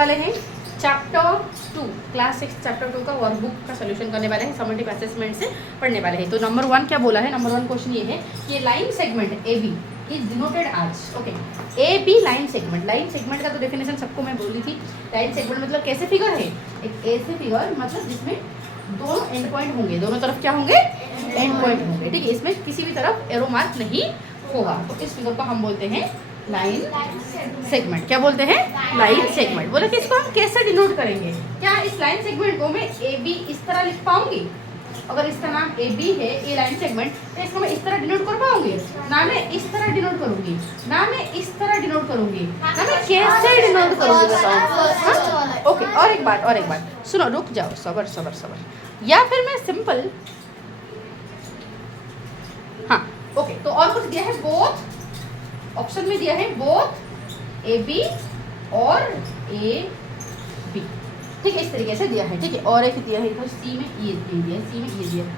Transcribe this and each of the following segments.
वाले हैं chapter 2 class 6 chapter 2 का वर्कबुक का सोल्यूशन करने वाले हैं, समेटिव असेसमेंट से पढ़ने वाले हैं। तो नंबर 1 क्या बोला है, नंबर 1 क्वेश्चन ये है कि line segment A B is denoted as. Okay, A B line segment, line segment का तो डेफिनेशन सबको मैं बोली थी। लाइन सेगमेंट मतलब कैसे फिगर है, एक ऐसे फिगर मतलब जिसमें दोनों एंड पॉइंट होंगे, दोनों तरफ क्या होंगे, एंड पॉइंट होंगे। ठीक है, इसमें किसी भी तरफ एरो मार्क नहीं होगा, तो इस फिगर को हम बोलते हैं लाइन सेगमेंट। क्या बोलते हैं, लाइन सेगमेंट। बोले कि इसको हम कैसे डिनोट करेंगे, क्या इस लाइन सेगमेंट को मैं ए बी इस तरह लिख पाऊंगी? अगर इसका नाम ए बी है, ए लाइन सेगमेंट, तो इसको मैं इस तरह डिनोट कर पाऊंगी? ना मैं इस तरह डिनोट करूंगी, ना मैं इस तरह डिनोट करूंगी, ना मैं कैसे डिनोट करूंगी, बताओ। ओके, और एक बात सुनो, रुक जाओ, सबर सबर सबर। या फिर मैं सिंपल, हाँ ओके, तो और कुछ दिया है, बोथ ऑप्शन में दिया है बोथ ए बी और ए बी। ठीक है, इस तरीके से दिया है। ठीक है, और एक दिया है इधर सी में ये दिया है, सी में ये दिया है,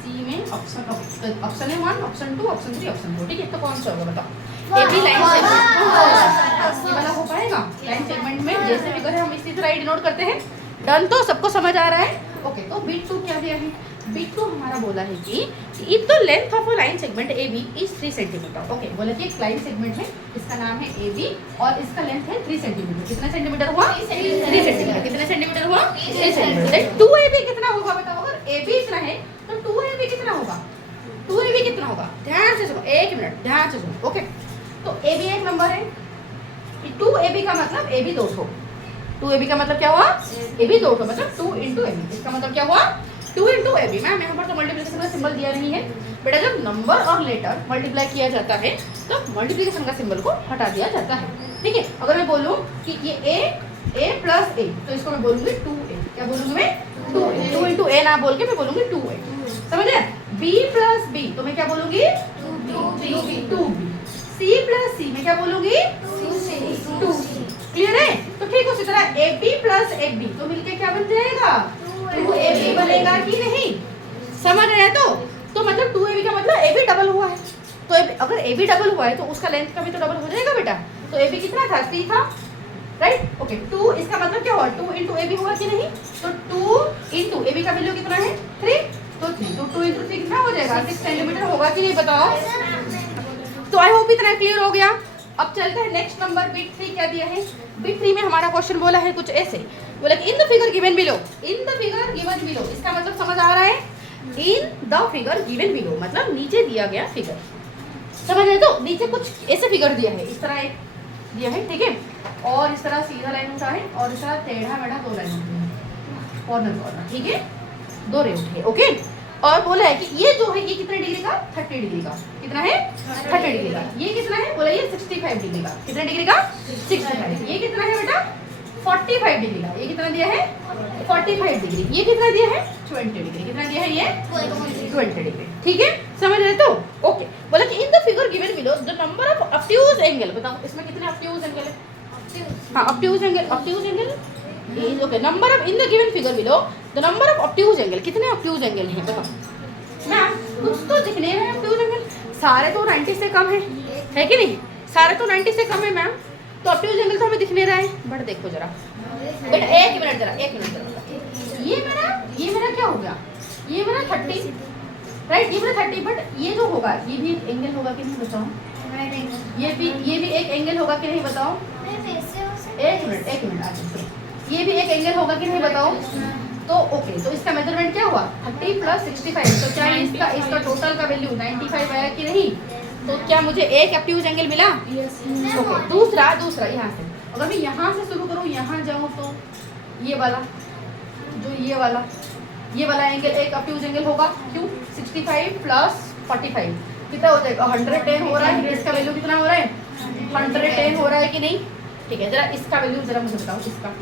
सी में ऑप्शन है 1, ऑप्शन 2, ऑप्शन 3, ऑप्शन 4। ठीक है, तो कौन सा होगा बताओ? ए बी लाइन सेगमेंट ये वाला हो पाएगा? लाइन सेगमेंट में जैसे फिगर है हम इसी तरह डिनोट करते हैं। डन, तो सबको समझ आ रहा है? ओके, तो बिट 2 क्या दिया है? बिट 2 हमारा बोला है कि if the length of a line segment A B is 3 centimetre. Okay, बोला कि एक लाइन सेगमेंट है, इसका नाम है ए बी और इसका लेंथ है 3 सेंटीमीटर। कितना सेंटीमीटर हुआ? 3 सेंटीमीटर। कितने सेंटीमीटर हुआ? 3 सेंटीमीटर। 2ab कितना होगा बताओ? अगर ए बी इतना है तो 2ab कितना होगा? 2ab कितना होगा? ध्यान से सुनो, 1 मिनट ध्यान से सुनो। ओके, तो ए बी एक नंबर है, 2ab का मतलब ए बी 2 ठो, 2ab का मतलब क्या हुआ? ए बी 2 ठो, मतलब 2 इंटू ए बी। इसका मतलब क्या हुआ? 2 इंटू ए बी। मैम यहाँ पर तो मल्टीप्लिकेशन का सिंबल दिया नहीं है बेटा। जब नंबर और लेटर मल्टीप्लाई किया जाता है तो मल्टीप्लिकेशन का सिंबल को हटा दिया जाता है। ठीक है, अगर मैं बोलूँ कि ये a प्लस ए, तो इसको मैं बोलूँगी 2a। क्या बोलूँगी मैं? 2a। 2 इंटू ए ना बोल के मैं बोलूँगी 2a। समझ गए? b प्लस b तो मैं क्या बोलूँगी? 2b। c प्लस c मैं क्या बोलूँगी? 2c। क्लियर है? तो ठीक उसी तरह ab प्लस ab तो मिलके क्या बन जाएगा? 2ab बनेगा कि नहीं? समझ रहे हैं? तो मतलब 2ab का मतलब ab डबल हुआ है। तो अगर ab डबल हुआ है तो उसका लेंथ का भी तो डबल हो जाएगा बेटा। तो ab कितना था? 3 था, राइट? ओके, 2 इसका मतलब क्या हुआ? 2 इंटू ab हुआ कि नहीं? तो 2 इंटू ab का वैल्यू कितना है? 3। तो 3 तो 2 इंटू 3 कितना हो जाएगा? 6 सेंटीमीटर होगा कि नहीं बताओ? तो आई होप इतना क्लियर हो गया। अब चलते हैं नेक्स्ट नंबर, बिट 3 क्या दिया है? बिट 3 में हमारा क्वेश्चन बोला है कुछ ऐसे, बोला in the figure given below, in the figure given below. इसका मतलब समझ आ रहा है? In the figure given below मतलब नीचे दिया गया फिगर। समझ रहे? तो नीचे कुछ ऐसे फिगर दिया है, इस तरह एक दिया है, ठीक है, और इस तरह सीधा लाइन उठा है और इस तरह टेढ़ा मेढ़ा 2 लाइन उठी है, कॉर्नर कॉर्नर, ठीक है, 2 रे उठे, ओके। और बोला है कि ये जो है ये कितने डिग्री का? 30 डिग्री का। कितना है? 30 डिग्री का। ये कितना है? बोला ये 65 डिग्री का। कितने डिग्री का? 65। ये कितना है बेटा? 45 डिग्री का। ये कितना दिया है? 45 डिग्री। ये कितना दिया है? 20 डिग्री। कितना दिया है? ये 20 डिग्री। ठीक है, समझ रहे? तो ओके, बोला कि in the figure given below the number of obtuse angle. बताओ इसमें कितने ऑब्ट्यूज एंगल है? हाँ, obtuse angle is okay. Number of in the given figure below the number of obtuse angle. कितने ऑब्ट्यूज एंगल हैं बताओ? मैम कुछ तो दिखने में ऑब्ट्यूज एंगल सारे तो 90 से कम है कि नहीं? सारे तो 90 से कम है मैम, तो ऑब्ट्यूज एंगल तो हमें दिख नहीं रहा है। बट देखो जरा बेटा, एक मिनट जरा ये मेरा क्या हो गया? ये मेरा 30, राइट? ये मेरा 30, बट ये जो होगा ये भी एक एंगल होगा कि नहीं बताओ? ये भी एक एंगल होगा कि नहीं बताओ? एक मिनट आगे, ये भी एक एंगल होगा कि नहीं बताओ? तो ओके, तो इसका मेजरमेंट क्या हुआ? 30 प्लस 65। तो क्या इसका टोटल का वैल्यू 95 आया कि नहीं? तो क्या मुझे एक ऑब्ट्यूज एंगल मिला? ओके, दूसरा यहाँ से अगर मैं यहाँ से शुरू करूँ, यहाँ जाऊँ तो ये वाला एंगल एक ऑब्ट्यूज एंगल होगा। क्यों? 65 प्लस 45 कितना हो जाएगा? 110 हो रहा है। इसका वैल्यू कितना हो रहा है? 110 हो रहा है कि नहीं? ठीक है, जरा इसका वैल्यू जरा मुझे बताओ। इसका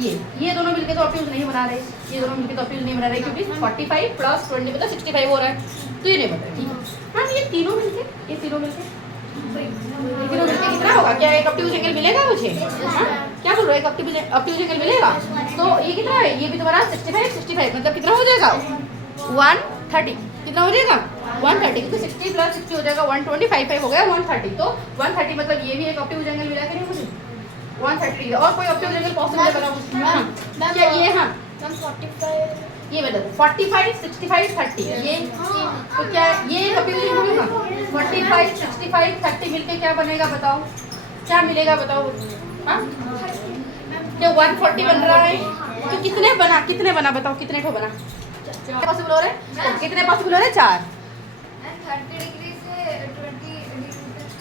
ये दोनों मिलके तो ऑब्ट्यूज नहीं बना रहे, ये दोनों मिलके तो ऑब्ट्यूज नहीं बना रहे, क्योंकि 45 प्लस 20 मतलब 65 हो रहा है, तो ये नहीं बता। ठीक है, हाँ, ये तीनों मिलके कितना होगा? क्या एक ऑब्ट्यूज एंगल मिलेगा मुझे? हाँ, क्या बोल रहे हो? एक ऑब्ट्यूज एंगल मिलेगा। तो ये कितना है? ये भी तुम्हारा 65 मतलब कितना हो जाएगा? 130। कितना हो जाएगा? 130, क्योंकि 60 प्लस 60 हो जाएगा 120, 55 हो गया 130। तो 130 मतलब ये भी एक ऑब्ट्यूज एंगल मिला कि नहीं मुझे? 130 डिग्री। और कोई ऑब्जेक्ट एंगल पॉसिबल है बताओ। हाँ क्या ये, हाँ मैम 45 ये बता दो 45 65 30 ये तो क्या ये कपिल होगा 45 65 30 मिलके क्या बनेगा बताओ, क्या मिलेगा बताओ। हाँ क्या 140 बन रहा है। तो कितने बना बताओ, कितने ठो बना पॉसिबल हो रहे हैं, तो कितने पॉसिबल हो रहे हैं 4। 30 डिग्री से 20 डिग्री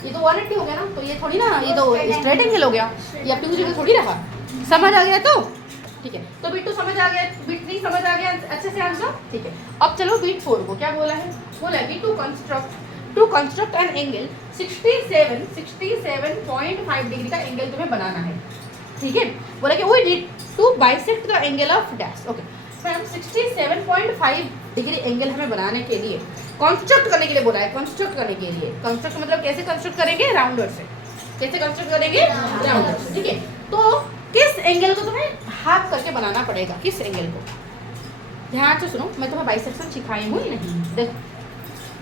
ये तो 180 हो गया ना, तो ये थोड़ी ना, ये तो स्ट्रेट एंगल हो गया, ये अपनी जगह थोड़ी रहा। समझ आ गया तो ठीक है। तो बीट 2 समझ आ गया, बीट 3 समझ आ गया अच्छे से आंसर, ठीक है। अब चलो बीट 4 को क्या बोला है, बोला है to construct an angle 67.5 degree का एंगल तुम्हें बनाना है, ठीक है। बोला कि we need to bisect the angle of dash. Okay ma'am 67.5 degree angle हमें बनाने के लिए, कंस्ट्रक्ट करने के लिए बोला है, कंस्ट्रक्ट करने के लिए। कंस्ट्रक्ट मतलब कैसे कंस्ट्रक्ट करेंगे, राउंडर से। कैसे कंस्ट्रक्ट करेंगे, राउंडर से, ठीक है। तो किस एंगल को तुम्हें हाफ करके बनाना पड़ेगा, किस एंगल को, ध्यान से सुनो, मैं तुम्हें बाइसेक्शन सिखाई हूँ नहीं। देखो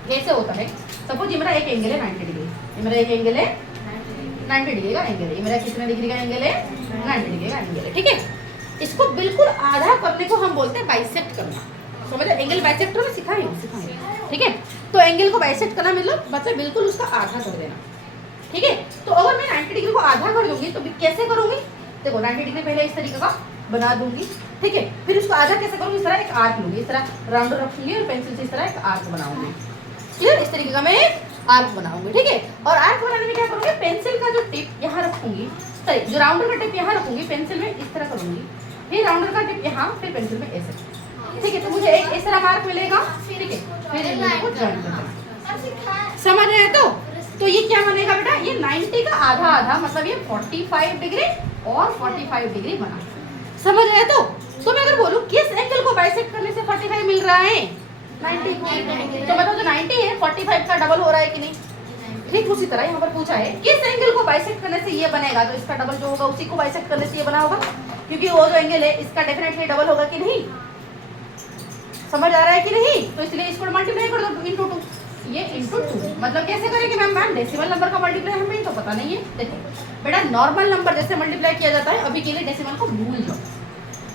कैसे होता है, सपोज ये मेरा एक एंगल है 90 डिग्री, ये मेरा एक एंगल है 90 डिग्री का एंगल है, ये मेरा कितने डिग्री का एंगल है 90 डिग्री का एंगल है, ठीक है। इसको बिल्कुल आधा करने को हम बोलते हैं बाइसेक्ट करना। तो मतलब एंगल बाइसेक्टर में सिखाई, ठीक है। तो एंगल को बाइसेक्ट करना मतलब बिल्कुल उसका आधा कर देना, ठीक है। तो अगर मैं 90 डिग्री को आधा कर दूंगी तो कैसे करूंगी, देखो 90 डिग्री पहले इस तरीके का बना दूंगी, ठीक है। फिर उसको आधा कैसे करूंगी, इस तरह एक आर्क लूंगी, इस तरह राउंडर रखूंगी और पेंसिल से इस तरह एक आर्क बनाऊंगी, क्लियर। इस तरीके का मैं एक आर्क बनाऊंगी, ठीक है। और आर्क बनाने में क्या करूंगी, पेंसिल का जो टिप यहाँ रखूंगी, सॉरी जो राउंडर का टिप यहाँ रखूंगी, पेंसिल में इस तरह करूंगी, फिर राउंडर का टिप यहाँ, फिर पेंसिल में ऐसे, ठीक है। तो मुझे एक इस तरह मार्क मिलेगा, ठीक है। फिर इनको जॉइन कर देना, समझ रहे हैं। तो ये क्या बनेगा बेटा, ये 90 का आधा आधा, मतलब ये 45 डिग्री और 45 डिग्री बना, समझ रहे तो मैं अगर बोलूं किस एंगल को बाइसेक्ट करने से 45 मिल रहा है, 90 को, तो बताओ जो 90 है 45 का डबल हो रहा है कि नहीं। ठीक उसी तरह यहाँ पर पूछा है किस एंगल को बाइसेक्ट करने से ये बनेगा, तो इसका डबल जो होगा उसी को बाइसेक्ट करने से ये बना होगा, क्योंकि वो जो एंगल है इसका डेफिनेटली डबल होगा कि नहीं, समझ आ रहा है कि नहीं। तो इसलिए इसको मल्टीप्लाई कर दो इंटू 2, ये इंटू 2 मतलब कैसे करेंगे मैम डेसिमल नंबर का मल्टीप्लाई हमें तो पता नहीं है। देखो बेटा नॉर्मल नंबर जैसे मल्टीप्लाई किया जाता है, अभी के लिए डेसिमल को भूल जाओ,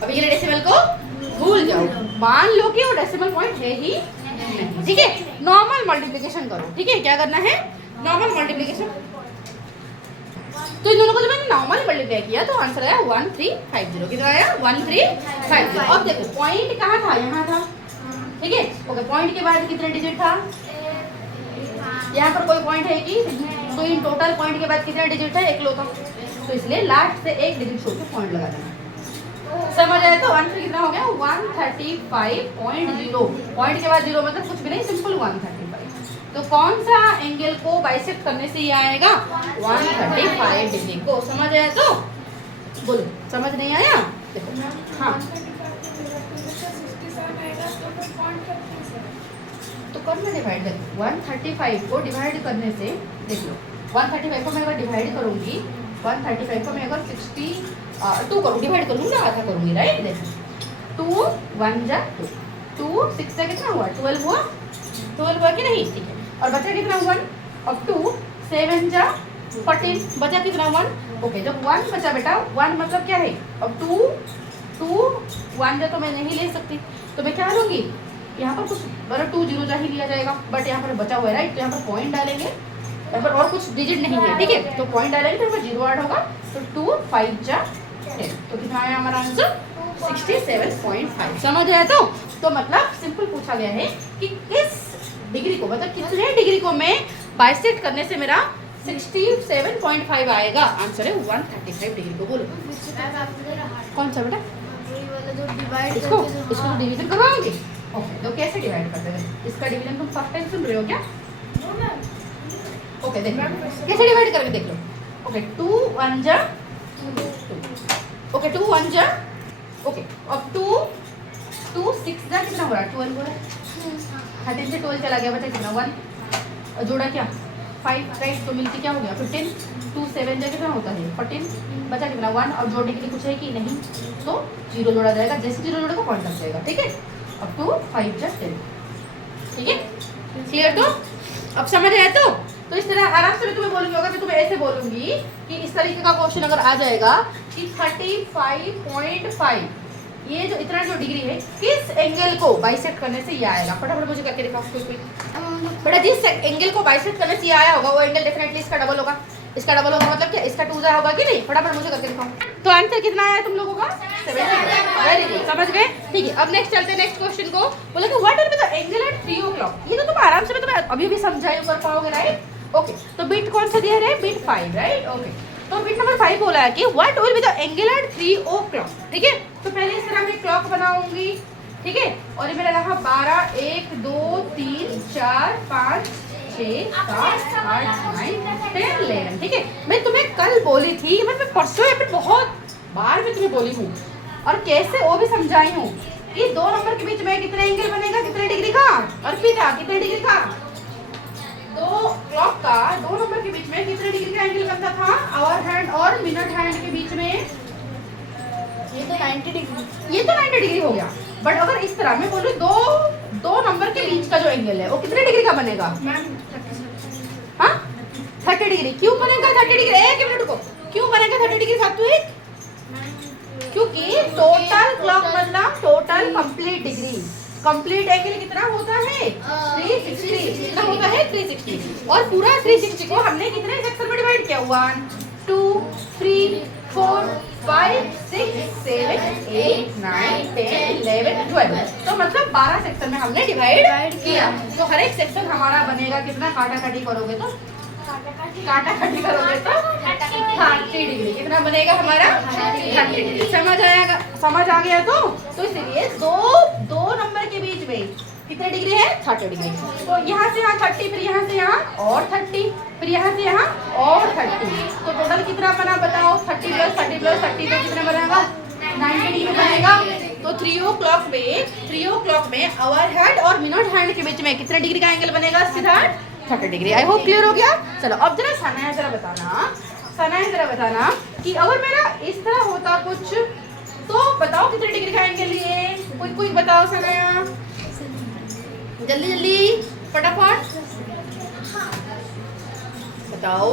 अभी के लिए डेसिमल को भूल जाओ, मान लो कि वो डेसिमल पॉइंट है ही नहीं, ठीक है। नॉर्मल मल्टीप्लिकेशन करो, ठीक है। क्या करना है, नॉर्मल मल्टीप्लिकेशन। तो इन दोनों को जब मैंने नॉर्मल मल्टीप्लाई किया तो आंसर आया 1350, कितना आया 1350। अब देखो पॉइंट कहाँ था, यहाँ था, ठीक है। ओके पॉइंट के बाद कितने डिजिट था, यहाँ पर कोई पॉइंट है कि, तो इन टोटल पॉइंट के बाद कितने डिजिट है, एक लो था, तो इसलिए लास्ट से एक डिजिट छोड़ के पॉइंट लगा देना, समझ आया। तो आंसर कितना हो गया 135.0, पॉइंट के बाद 0 मतलब कुछ भी नहीं, सिंपल 135। तो कौन सा एंगल को बाइसेक्ट करने से ये आएगा 135 डिग्री को, समझ आया। तो बोलो समझ नहीं आया, देखो हाँ तो करना डिवाइड, देखो 135 को डिवाइड करने से, देख लो 135 को मैं अगर डिवाइड करूंगी, 135 को मैं अगर 62 करूँ डिवाइड करूँगी, आधा करूँगी, राइट। देखो 2 1 जा 2, 2 6 से कितना हुआ 12 हुआ, 12 हुआ कि नहीं, ठीक है। और बचा कितना 1, अब 2 7 जा 14, बचा कितना 1। ओके जब 1 बचा बेटा, 1 मतलब क्या है, अब 2 1 जा तो मैं नहीं ले सकती, तो मैं क्या लूँगी, यहाँ पर कुछ मतलब 2 0 जा ही लिया जाएगा, बट यहाँ पर बचा हुआ है, राइट। तो यहाँ पर पॉइंट डालेंगे, यहाँ पर और कुछ डिजिट नहीं है, ठीक है। तो पॉइंट डालेंगे तो यहाँ पर 0 ऐड होगा, तो 2 5 जा 10, तो कितना आया हमारा आंसर 67.5, समझ आया। तो मतलब सिंपल पूछा गया है कि किस डिग्री को, मतलब कितने डिग्री को मैं बाइसेक्ट करने से मेरा 67.5 आएगा, आंसर है 135 डिग्री को। बोलो कौन सा बेटा, इसको तो डिवीजन करवाओगे, ओके। तो कैसे डिवाइड करते हैं, इसका डिवीजन तुम फर्स्ट टाइम सुन रहे हो क्या, ओके देख कैसे डिवाइड करके देख लो। ओके 2 1 जा 2, ओके 2 1 जा, ओके अब 2 6 जा कितना हो रहा है 12 हो रहा है, 13 से 12 चला गया, बचा कितना 1 और जोड़ा क्या 5, राइट। तो मिलके क्या हो गया 15, 2 7 जा कितना होता है 14, बचा कितना 1, और जोड़ने के लिए कुछ है कि नहीं, तो 0 जोड़ा जाएगा, जैसे 0 जोड़ेगा पॉइंट लग जाएगा, ठीक है। अब 2 5 जा 10, ठीक है, क्लियर। तो अब समझ आया। तो इस तरह आराम से मैं तुम्हें बोलूंगी, अगर मैं तुम्हें ऐसे बोलूंगी कि इस तरीके का क्वेश्चन अगर आ जाएगा कि 35.5 ये जो इतना जो डिग्री है किस एंगल को बाइसेक्ट करने से ये आएगा, फटाफट मुझे करके दिखाओ कोई। बेटा जिस एंगल को बाइसेक्ट करने से ये आया होगा वो एंगल डेफिनेटली इसका डबल होगा। इसका डबल होगा मतलब क्या, इसका 2 होगा कि नहीं, फटाफट मुझे करके दिखाओ। तो आंसर कितना आया तुम लोगों का? 70। वेरी गुड, समझ गए। ठीक है, अब नेक्स्ट चलते हैं नेक्स्ट क्वेश्चन को। बोला कि what will be the angle at 3 o'clock। ये तो तुम आराम से मैं तुम्हें अभी भी समझाई कर पाओगे, राइट? ओके, तो बिट कौन सा दिया है? Bit 5, right? ओके, तो बिट नंबर 5 बोला है कि what will be the angle at 3 o'clock। ठीक है, तो पहले इस तरह मैं क्लॉक बनाऊंगी, ठीक है, और ये मेरा रहा 12, 1, 2, 3, 4, 5, 6, 7, 8, 9, 10, 11। ठीक है, मैं तुम्हें कल बोली थी, मैं परसों या फिर बहुत बार मैं तुम्हें बोली हूँ और कैसे वो भी समझाई हूँ कि 2 नंबर के बीच में कितने एंगल बनेगा, कितने डिग्री का, और पिता कितने डिग्री का। 2 क्लॉक का 2 नंबर के बीच में कितने डिग्री का एंगल बनता था? आवर हैंड और मिनट हैंड के बीच में ये तो 90 डिग्री, ये तो 90 डिग्री हो गया। बट अगर इस तरह मैं बोलूँ दो नंबर के बीच का जो एंगल है वो कितने डिग्री का बनेगा? हाँ, 30 डिग्री। क्यों बनेगा 30 डिग्री? एक मिनट को, क्यों बनेगा 30 डिग्री सात्विक? क्योंकि टोटल क्लॉक मतलब total complete degree, complete angle कितना होता है? 360। कितना होता है? 360। और पूरा 360 को हमने कितने सेक्शन में डिवाइड किया? 1, 2, 3, 4, 5, 6, 7, 8, 9, 10, 11, 12। तो मतलब 12 सेक्शन में हमने डिवाइड किया। तो हर एक सेक्शन हमारा बनेगा कितना? काटा काटी करोगे तो 30 डिग्री। कितना बनेगा हमारा? 30 डिग्री। समझ आ गया तो इसीलिए दो नंबर के बीच में कितने डिग्री है? 30 डिग्री। तो यहाँ से यहाँ 30, फिर यहाँ से यहाँ और 30, फिर यहाँ से यहाँ और 30। तो टोटल कितना बना बताओ? 30 + 30 + 30 तो कितना बनेगा? 90 डिग्री बनेगा। तो 3 o'clock में आवर हैंड और मिनट हैंड के बीच में कितने डिग्री का एंगल बनेगा? सीधा 30 डिग्री। आई होप क्लियर हो गया। चलो अब जरा सनाया जरा बताना कि अगर मेरा इस तरह होता कुछ तो बताओ कितने डिग्री का एंगल लिए? कोई बताओ सनाया, जल्दी फटाफट बताओ।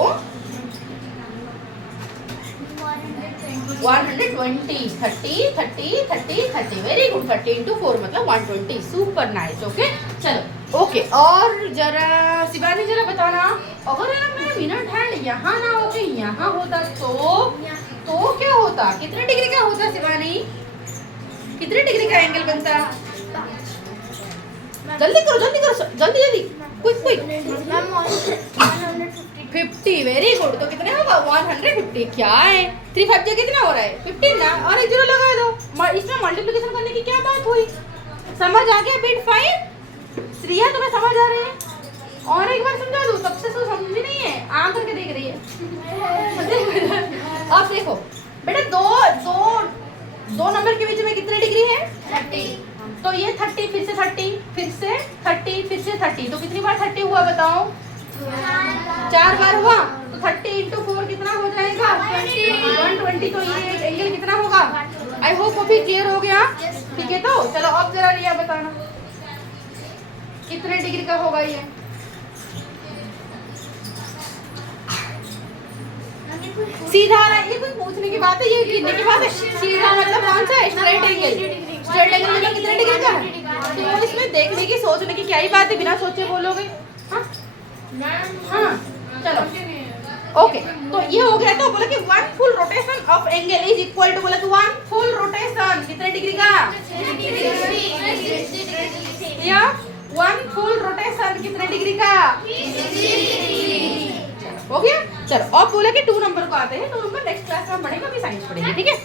120, 30, वेरी गुड। 30 × 4 मतलब 120। Super nice. ओके, चलो ओके। और जरा शिवानी जरा बताना, अगर मैं मिनट हैंड यहाँ ना होके यहाँ होता तो क्या होता? कितने डिग्री का होता शिवानी? कितने डिग्री का एंगल बनता? जल्दी क्विक 50। Very good. तो कितने होगा? 150। क्या है 3 5 कितना हो रहा है? 15 ना, और एक 0 लगा दो। इसमें मल्टीप्लिकेशन करने की क्या बात हुई? समझ आ गया? बिट 5 श्रिया तुम्हें समझ आ रही है? और एक बार समझा दूं, सबसे तो समझी नहीं है, आ करके देख रही है। अब देखो बेटा, दो नंबर के बीच में कितने डिग्री है? 30। तो ये 30, फिर से 30, फिर से 30, फिर से 30। तो कितनी बार 30 हुआ बताओ? 4 बार हुआ। तो 30 × 4 कितना हो जाएगा? 120। तो ये एंगल कितना होगा? आई होप वो भी क्लियर हो गया। ठीक है, तो चलो अब जरा रिया बताना कितने डिग्री का होगा ये? सीधा ना, ये कोई पूछने की बात है, ये गिनने की बात है। सीधा मतलब कौन सा? Straight angle. स्ट्रेट एंगल मतलब कितने डिग्री का है? तो इसमें देखने की सोचने की क्या ही बात है, बिना सोचे बोलोगे। हाँ, चलो ओके। तो ये हो गया। तो बोला कि 1 full rotation of angle is equal to, बोला कि 1 फुल रोटेशन कितने डिग्री का? या 1 फुल रोटेशन कितने डिग्री का? हो गया। चलो अब बोला कि 2 नंबर को आते हैं। 2 नंबर नेक्स्ट क्लास में हम पढ़ेंगे, अभी साइंस पढ़ेंगे। ठीक है।